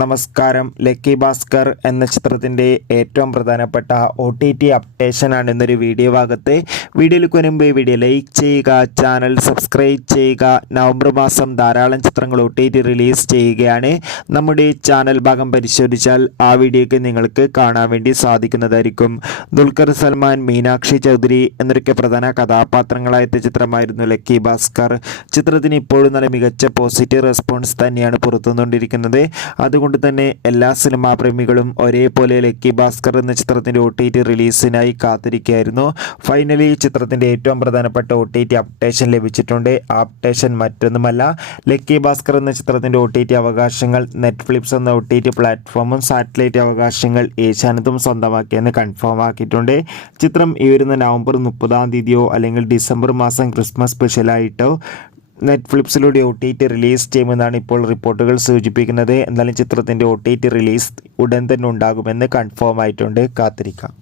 നമസ്കാരം. ലക്കി ഭാസ്കർ എന്ന ചിത്രത്തിൻ്റെ ഏറ്റവും പ്രധാനപ്പെട്ട OTT അപ്ഡേഷനാണ് ഇന്നൊരു വീഡിയോ ഭാഗത്ത്. വീഡിയോയിലേക്ക് മുൻപ് വീഡിയോ ലൈക്ക് ചെയ്യുക, ചാനൽ സബ്സ്ക്രൈബ് ചെയ്യുക. നവംബർ മാസം ധാരാളം ചിത്രങ്ങൾ OTT റിലീസ് ചെയ്യുകയാണ്. നമ്മുടെ ചാനൽ ഭാഗം പരിശോധിച്ചാൽ ആ വീഡിയോയ്ക്ക് നിങ്ങൾക്ക് കാണാൻ വേണ്ടി സാധിക്കുന്നതായിരിക്കും. ദുൽഖർ സൽമാൻ, മീനാക്ഷി ചൗധരി എന്നൊക്കെ പ്രധാന കഥാപാത്രങ്ങളായ ചിത്രമായിരുന്നു ലക്കി ഭാസ്കർ. ചിത്രത്തിന് ഇപ്പോഴും നല്ല മികച്ച പോസിറ്റീവ് റെസ്പോൺസ് തന്നെയാണ് പുറത്തുവന്നുകൊണ്ടിരിക്കുന്നത്. അതുകൊണ്ട് തന്നെ എല്ലാ സിനിമാ പ്രേമികളും ഒരേപോലെ ലക്കി ഭാസ്കർ എന്ന ചിത്രത്തിൻ്റെ OTT റിലീസിനായി കാത്തിരിക്കുകയായിരുന്നു. ഫൈനലി ചിത്രത്തിൻ്റെ ഏറ്റവും പ്രധാനപ്പെട്ട OTT അപ്ഡേഷൻ ലഭിച്ചിട്ടുണ്ട്. ആ അപ്ഡേഷൻ മറ്റൊന്നുമല്ല, ലക്കി ഭാസ്കർ എന്ന ചിത്രത്തിൻ്റെ OTT അവകാശങ്ങൾ നെറ്റ്ഫ്ലിക്സ് എന്ന OTT പ്ലാറ്റ്ഫോമും സാറ്റലൈറ്റ് അവകാശങ്ങൾ ഏഷ്യാനെറ്റും സ്വന്തമാക്കിയെന്ന് കൺഫേം ആക്കിയിട്ടുണ്ട്. ചിത്രം ഈ വരുന്ന നവംബർ 30 അല്ലെങ്കിൽ ഡിസംബർ മാസം ക്രിസ്മസ് സ്പെഷ്യലായിട്ടോ നെറ്റ്ഫ്ലിക്സിലൂടെ OTT റിലീസ് ചെയ്യുമെന്നാണ് ഇപ്പോൾ റിപ്പോർട്ടുകൾ സൂചിപ്പിക്കുന്നത്. എന്നാലും ചിത്രത്തിൻ്റെ OTT റിലീസ് ഉടൻ തന്നെ ഉണ്ടാകുമെന്ന് കൺഫേം ആയിട്ടുണ്ട്. കാത്തിരിക്കാം.